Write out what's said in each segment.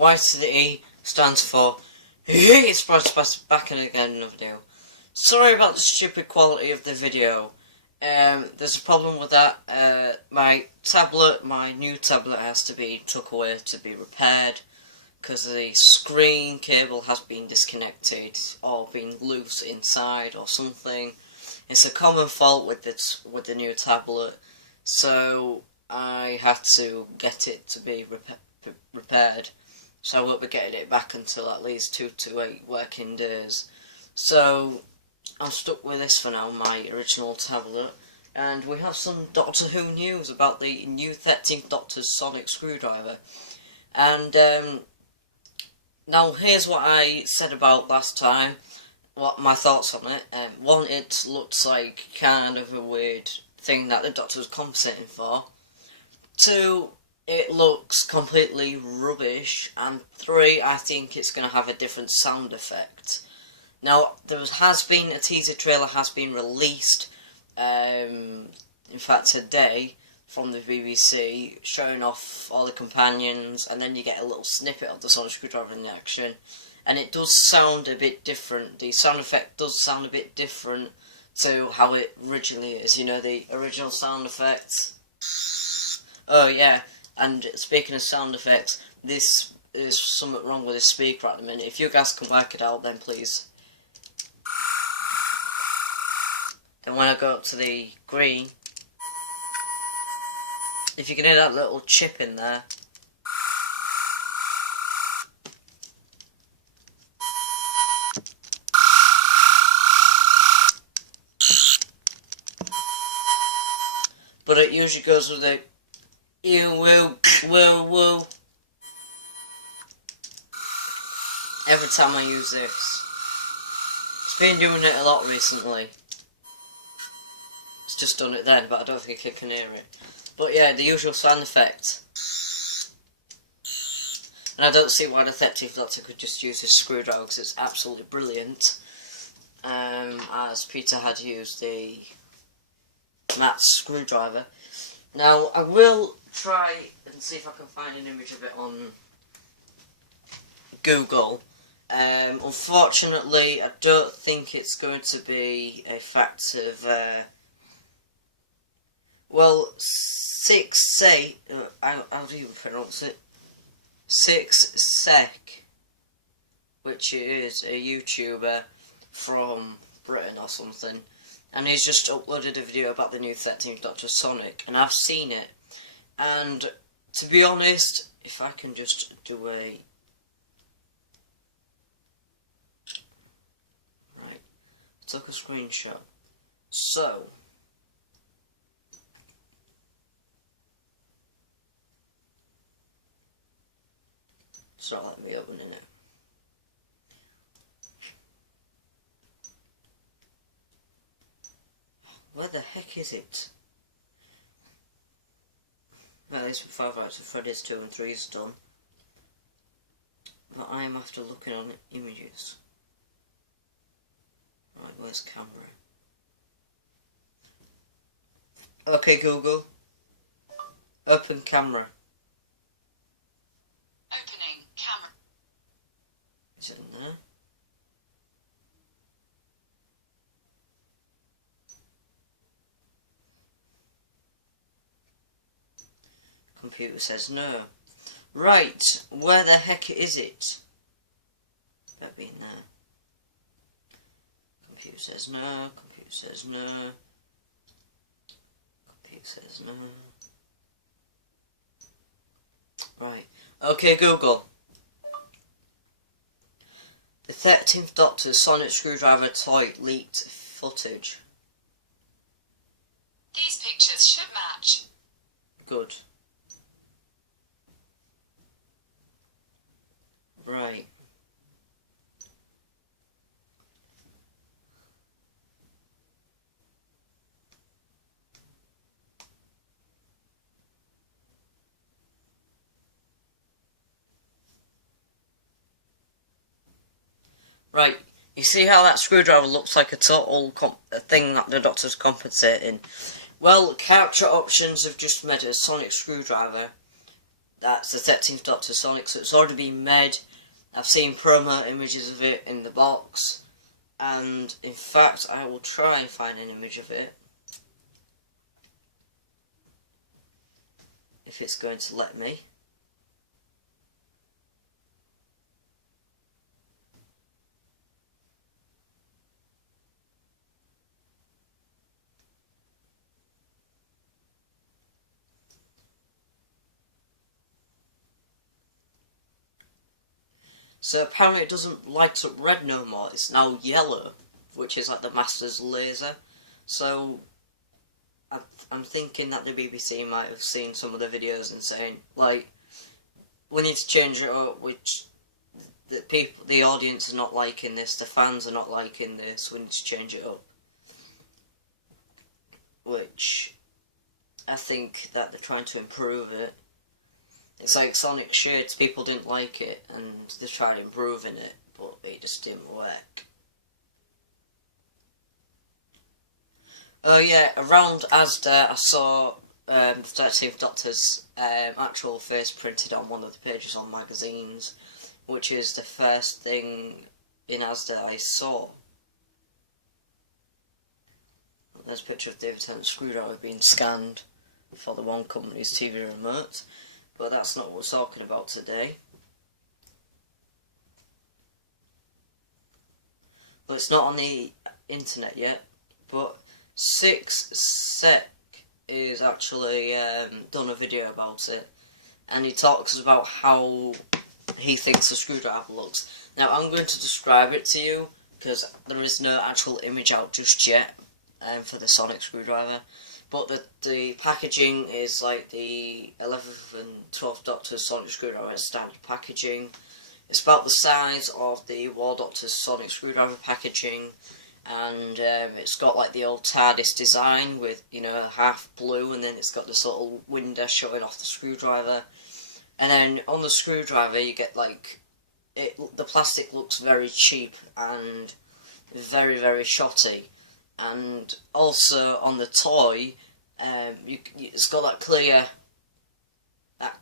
Y to the E stands for it's back in again another video. Sorry about the stupid quality of the video. There's a problem with that. My new tablet has to be took away to be repaired because the screen cable has been disconnected or been loose inside or something. It's a common fault with the new tablet, so I had to get it to be repaired. So I won't be getting it back until at least 2 to 8 working days. So I'm stuck with this for now, my original tablet. And we have some Doctor Who news about the new 13th Doctor's sonic screwdriver. And now here's what I said about last time, what my thoughts on it. One, it looks like kind of a weird thing that the Doctor was compensating for. 2, it looks completely rubbish. And 3, I think it's going to have a different sound effect. Now, there has been a teaser trailer has been released, in fact today, from the BBC, showing off all the companions, and then you get a little snippet of the sonic screwdriver in the action, and it does sound a bit different. The sound effect does sound a bit different to how it originally is, you know, the original sound effects. Oh yeah, and speaking of sound effects, this is something wrong with this speaker at the minute. If you guys can work it out, then please. Then when I go up to the green, if you can hear that little chip in there. But it usually goes with a ew woo woo woo every time I use this. It's been doing it a lot recently. It's just done it then, but I don't think I can hear it. But yeah, the usual sound effect. And I don't see why the 13th Doctor could just use his screwdriver, because it's absolutely brilliant. As Peter had used the Matt's screwdriver. Now, I will try and see if I can find an image of it on Google. Unfortunately, I don't think it's going to be a fact of, well, how do you pronounce it? 6sec, which is a YouTuber from Britain or something, and he's just uploaded a video about the new 13th Doctor Sonic, and I've seen it, and to be honest, if I can just do a... Right, took a screenshot. So... It's not letting me opening it. Where the heck is it? Well, it's 5 hours of Freddy's 2 and 3 is done. But I am after looking on images. Right, where's camera? Okay, Google. Open camera. Opening camera. Is it in there? Computer says no. Right, where the heck is it? Better be in there. Computer says no, computer says no. Computer says no. Right, okay Google. The 13th Doctor's sonic screwdriver toy leaked footage. These pictures should match. Good. Right. Right. You see how that screwdriver looks like a total thing that the Doctor's compensating? Well, capture options have just made a sonic screwdriver that's the 13th Doctor Sonic, so it's already been made. I've seen promo images of it in the box, and in fact I will try and find an image of it, if it's going to let me. So apparently it doesn't light up red no more, it's now yellow, which is like the Master's laser. So I'm thinking that the BBC might have seen some of the videos and saying, like, we need to change it up, which the audience are not liking this, the fans are not liking this, we need to change it up. Which, I think that they're trying to improve it. It's like Sonic Shades, people didn't like it, and they tried improving it, but it just didn't work. Oh yeah, around Asda I saw the 13th Doctor's actual face printed on one of the pages on magazines, which is the first thing in Asda I saw. There's a picture of David Tennant's screwdriver being scanned for the One Company's TV remote. But that's not what we're talking about today. But it's not on the internet yet. But Sec is actually done a video about it, and he talks about how he thinks the screwdriver looks. Now I'm going to describe it to you because there is no actual image out just yet for the Sonic screwdriver. But the packaging is like the 11th and 12th Doctor's Sonic screwdriver standard packaging. It's about the size of the War Doctor's Sonic screwdriver packaging, and it's got like the old TARDIS design with, you know, half blue, and then it's got this little window showing off the screwdriver. And then on the screwdriver you get like, the plastic looks very cheap and very, very shoddy. And also on the toy, it's got that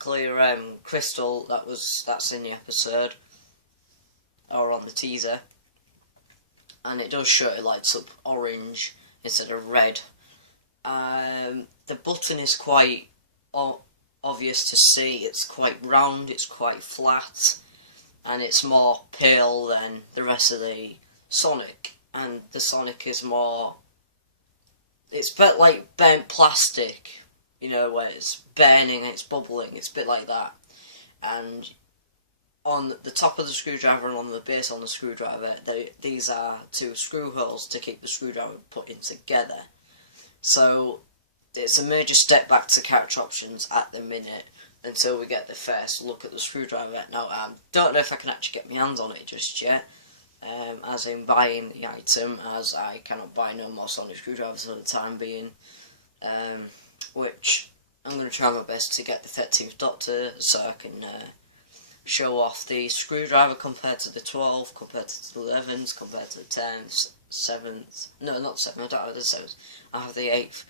clear crystal that's in the episode, or on the teaser, and it does show it lights up orange instead of red. The button is quite obvious to see. It's quite round, it's quite flat, and it's more pale than the rest of the Sonic. And the Sonic is more, it's a bit like burnt plastic, you know, where it's burning and it's bubbling, it's a bit like that. And on the top of the screwdriver and on the base on the screwdriver, these are two screw holes to keep the screwdriver put in together. So it's a major step back to character options at the minute, until we get the first look at the screwdriver. Now I don't know if I can actually get my hands on it just yet, as in buying the item, as I cannot buy no more Sonic screwdrivers for the time being, which I'm going to try my best to get the 13th Doctor so I can show off the screwdriver compared to the 12th, compared to the 11th, compared to the 10th, 7th, no not 7th, I don't have the 7th, I have the 8th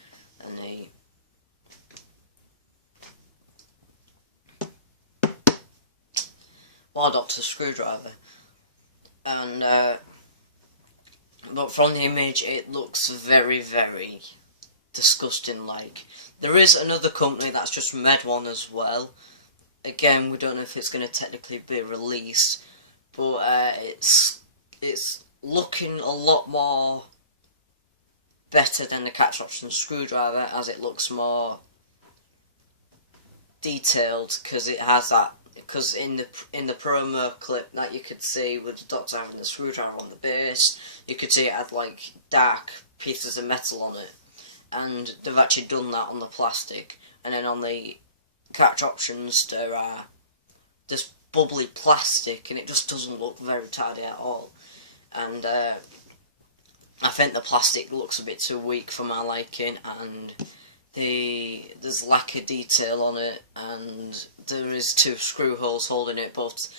and the War Doctor screwdriver. And but from the image it looks very, very disgusting. Like, there is another company that's just made one as well. Again, we don't know if it's going to technically be released, but it's looking a lot more better than the catch option screwdriver, as it looks more detailed, because it has that. Because in the promo clip that you could see with the Doctor having the screwdriver on the base, you could see it had like dark pieces of metal on it, and they've actually done that on the plastic. And then on the catch options, there are this bubbly plastic, and it just doesn't look very tidy at all. And I think the plastic looks a bit too weak for my liking, and there's lack of detail on it, and there is two screw holes holding it both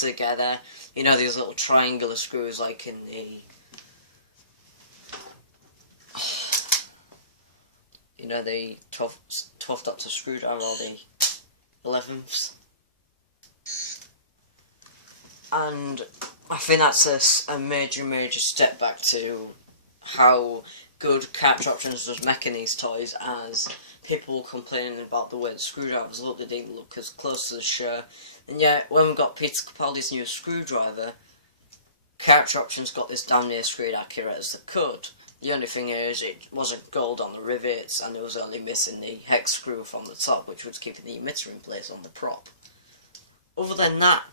together. You know, these little triangular screws like in the, you know, the 12th Doctor screwdriver, or the 11ths. And I think that's a major step back to how good Capture Options was making these toys, as people were complaining about the way the screwdrivers look. They didn't look as close to the show. And yet, when we got Peter Capaldi's new screwdriver, Capture Options got this damn near screwed accurate as they could. The only thing is, it wasn't gold on the rivets, and it was only missing the hex screw from the top, which was keeping the emitter in place on the prop. Other than that,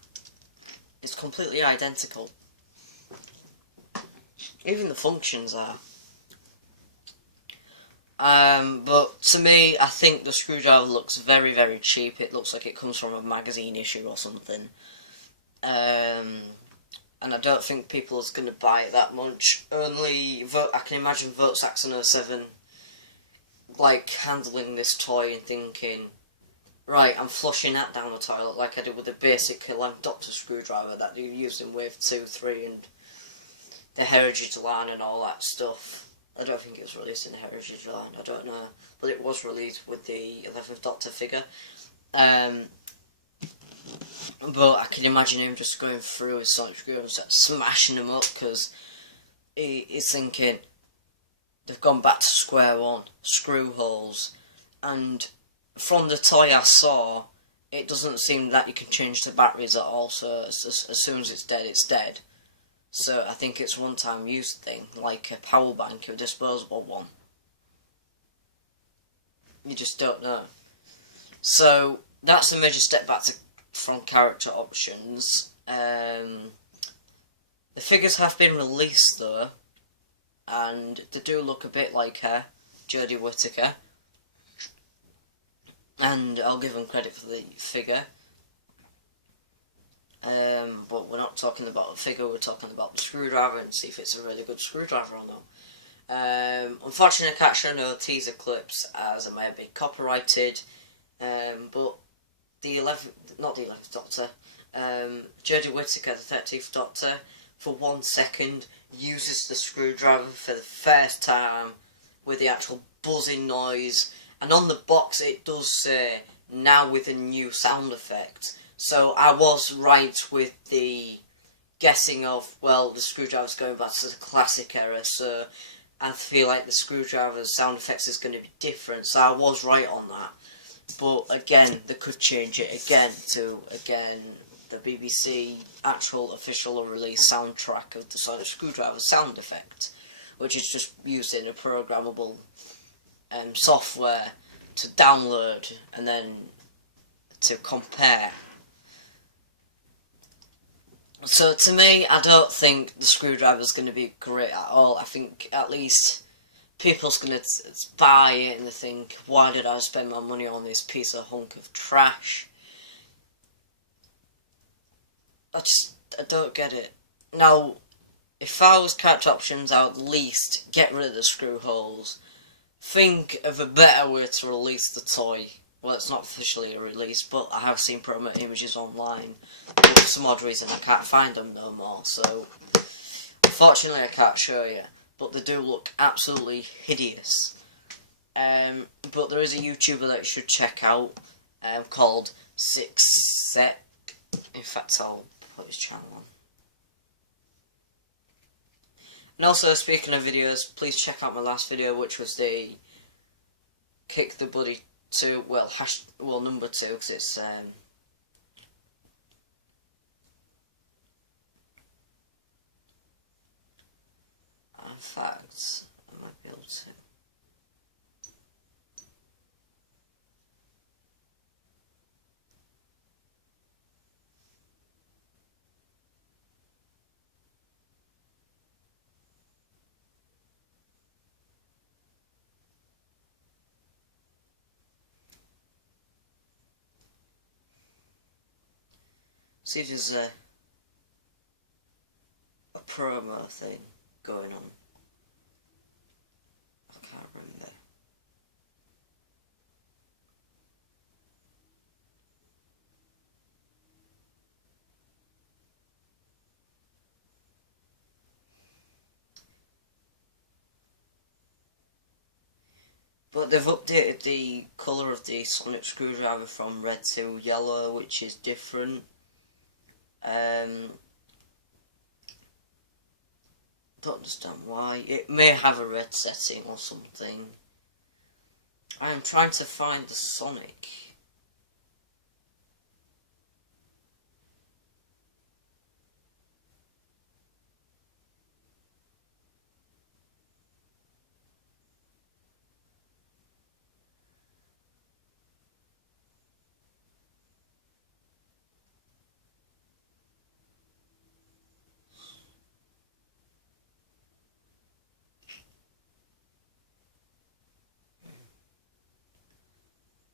it's completely identical. Even the functions are. But to me, I think the screwdriver looks very cheap. It looks like it comes from a magazine issue or something. And I don't think people are going to buy it that much. I can imagine Vote Saxon 07 like handling this toy and thinking, right, I'm flushing that down the toilet like I did with the basic like Doctor screwdriver that you used in Wave 2, 3 and the Heritage line and all that stuff. I don't think it was released in the Heritage line, I don't know, but it was released with the 11th Doctor figure. But I can imagine him just going through his sonic screws and smashing them up, because he's thinking they've gone back to square one, screw holes, and from the toy I saw, it doesn't seem that you can change the batteries at all, so as soon as it's dead. So I think it's a one-time use thing, like a power bank, a disposable one. You just don't know. So that's a major step back from Character Options. The figures have been released though, and they do look a bit like her, Jodie Whittaker. And I'll give them credit for the figure. But we're not talking about the figure, we're talking about the screwdriver and see if it's a really good screwdriver or not. Unfortunately, I can't show no teaser clips as I may be copyrighted. But the 11th, not the 11th Doctor, Jodie Whittaker, the 13th Doctor, for 1 second uses the screwdriver for the first time with the actual buzzing noise, and on the box it does say now with a new sound effect. So I was right with the guessing of, well, the screwdriver's going back to the classic era, so I feel like the screwdriver's sound effects is going to be different, so I was right on that. But again, they could change it again to, the BBC actual official release soundtrack of the Sonic Screwdriver sound effect, which is just used in a programmable software to download and then to compare. So to me, I don't think the screwdriver's going to be great at all. I think at least people's going to buy it and they think, why did I spend my money on this piece of hunk of trash? I don't get it. Now, if I was Character Options, I would at least get rid of the screw holes. Think of a better way to release the toy. Well, it's not officially a release, but I have seen promo images online. But for some odd reason, I can't find them no more, so unfortunately I can't show you. But they do look absolutely hideous. But there is a YouTuber that you should check out called Six. In fact, I'll put his channel on. And also, speaking of videos, please check out my last video, which was the Kick the Buddy 2, well, number 2, because it's in fact, I might be able to. See if there's a promo thing going on. I can't remember. But they've updated the colour of the sonic screwdriver from red to yellow, which is different. Don't understand why. It may have a red setting or something. I am trying to find the Sonic.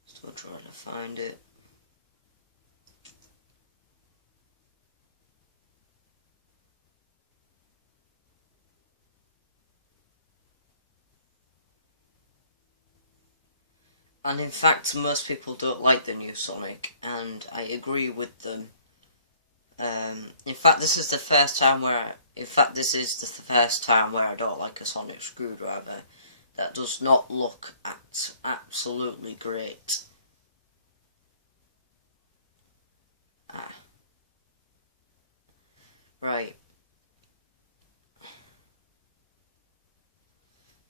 Still trying to find it. And in fact, most people don't like the new Sonic, and I agree with them. In fact, this is the first time where I don't like a sonic screwdriver that does not look absolutely great. Right.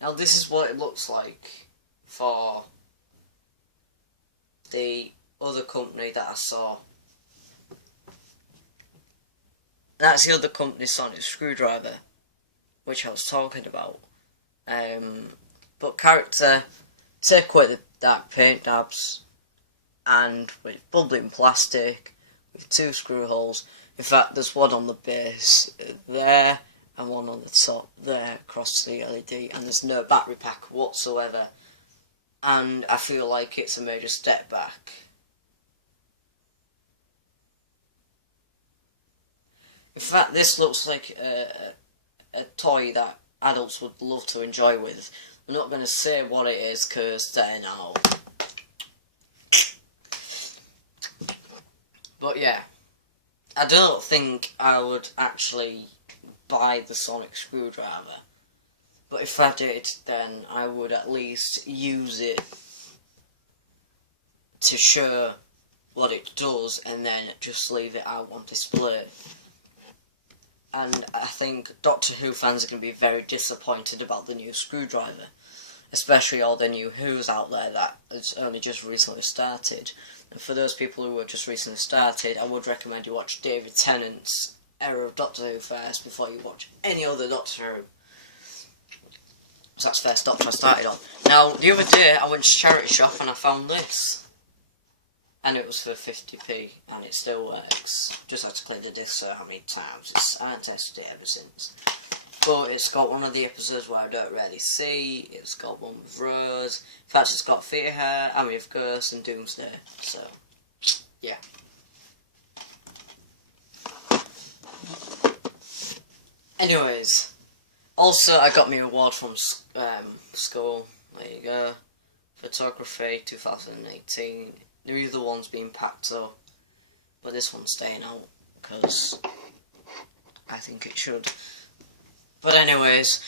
Now this is what it looks like for the other company that I saw. That's the other company's sonic screwdriver, which I was talking about. But character, take away the dark paint dabs, and with bubbling plastic, with 2 screw holes. In fact, there's one on the base there, and one on the top there, across the LED, and there's no battery pack whatsoever. And I feel like it's a major step back. In fact, this looks like a toy that adults would love to enjoy with. I'm not going to say what it is, because then I'll... But yeah, I don't think I would actually buy the sonic screwdriver. But if I did, then I would at least use it to show what it does, and then just leave it out on display. And I think Doctor Who fans are going to be very disappointed about the new screwdriver, especially all the new Who's out there that has only just recently started. And for those people who have just recently started, I would recommend you watch David Tennant's era of Doctor Who first before you watch any other Doctor Who. So that's the first Doctor I started on. Now, the other day I went to charity shop and I found this. And it was for 50p, and it still works. Just had to clean the disc so how many times. I haven't tested it ever since. But it's got one of the episodes where I don't really see. It's got one with Rose. In fact, it's got Fear Her, Army of Ghosts, and Doomsday. So, yeah. Anyways, also I got my award from school. There you go. Photography 2018. The other one's being packed up, but this one's staying out because I think it should. But anyways,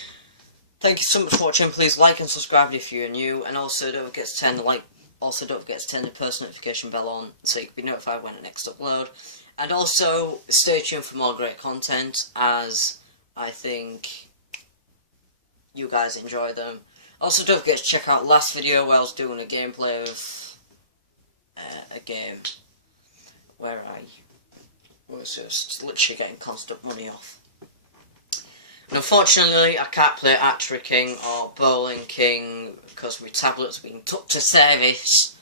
thank you so much for watching. Please like and subscribe if you're new, and also don't forget to turn the post notification bell on so you can be notified when I next upload. And also stay tuned for more great content, as I think you guys enjoy them. Also, don't forget to check out last video where I was doing a gameplay of a game where I was just literally getting constant money off. And unfortunately, I can't play Archery King or Bowling King because my tablet's been took to service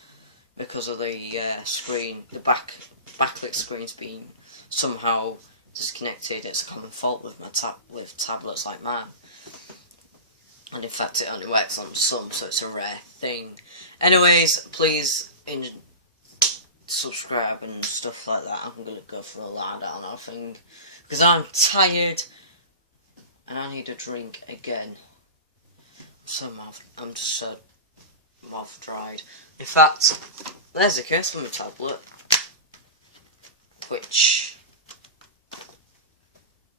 because of the screen, the backlit screen's been somehow disconnected. It's a common fault with with tablets like mine. And in fact, it only works on some, so it's a rare thing. Anyways, please subscribe and stuff like that. I'm gonna go for a lie down, I think, because I'm tired and I need a drink again. I'm just so mouth dried. In fact, there's a case for my tablet, which,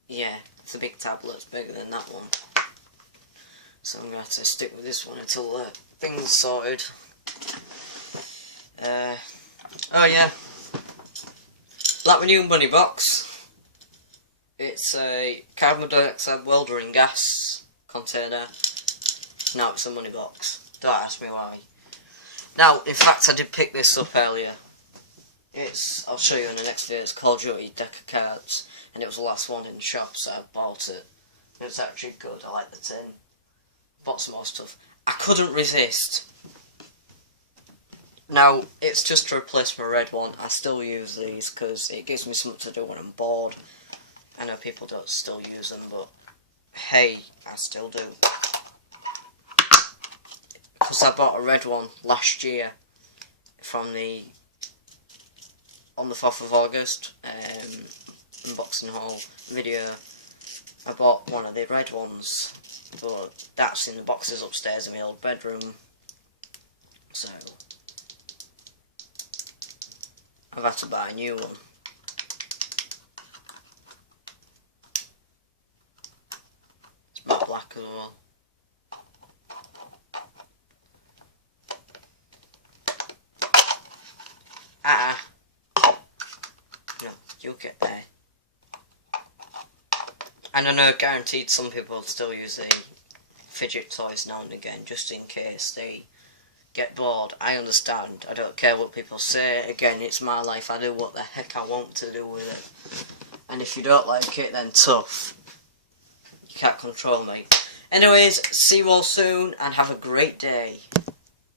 yeah, it's a big tablet. It's bigger than that one. So I'm going to have to stick with this one until things sorted. Oh yeah, like my new money box. It's a carbon dioxide weldering gas container. Now it's a money box. Don't ask me why. Now, in fact, I did pick this up earlier. I'll show you in the next video. It's Call of Duty deck of cards, and it was the last one in the shop, so I bought it. It's actually good. I like the tin. Bought some more stuff. I couldn't resist. Now, it's just to replace my red one. I still use these because it gives me something to do when I'm bored. I know people don't still use them, but hey, I still do. Because I bought a red one last year on the 4th of August unboxing haul video. I bought one of the red ones, but that's in the boxes upstairs in my old bedroom, so I've had to buy a new one. It's matte black as well. No, you'll get there. And I know guaranteed some people still use the fidget toys now and again, just in case they get bored. I understand. I don't care what people say. Again, it's my life. I do what the heck I want to do with it. And if you don't like it, then tough. You can't control me. Anyways, see you all soon and have a great day.